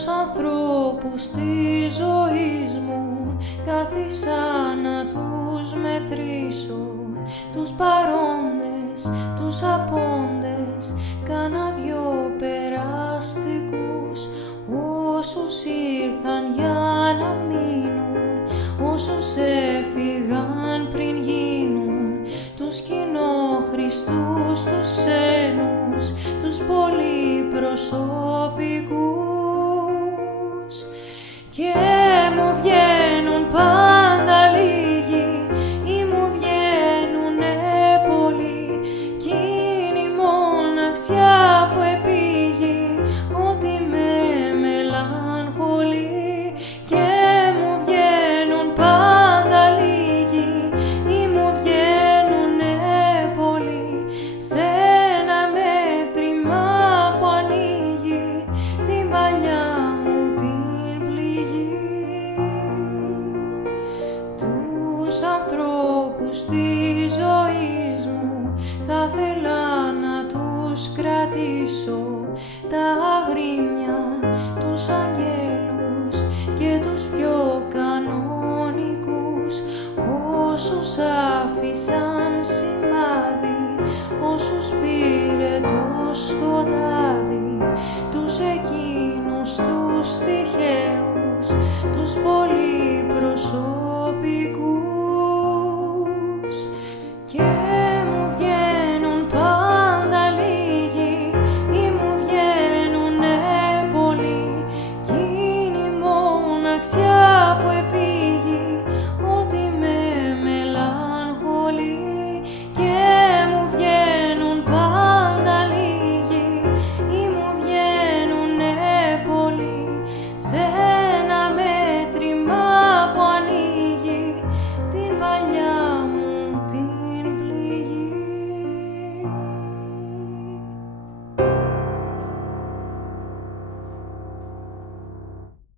τους ανθρώπους της ζωής μου κάθισα να τους μετρήσω, τους παρόντες, τους απόντες, κάνα δυο περαστικούς, όσους ήρθαν για να μείνουν, όσους έφυγαν πριν γίνουν, τους κοινόχρηστους, τους ξένους, τους πολυπροσωπικούς. Και μου βγαίνουν πάντα λίγοι ή μου βγαίνουνε πολλοί, κι είναι η μοναξιά που επήγει ότι με μελαγχολεί. Και μου βγαίνουν πάντα λίγοι ή μου βγαίνουνε πολλοί, σε ένα μέτρημα που ανοίγει την παλιά μου την πληγή. Τους ανθρώπους της ζωής μου θα θέλα να τους κρατήσω, τα αγρίμια, τους αγγέλους και τους πιο κανονικούς, όσους άφησαν σημάδι, όσους πήρε το σκοτάδι.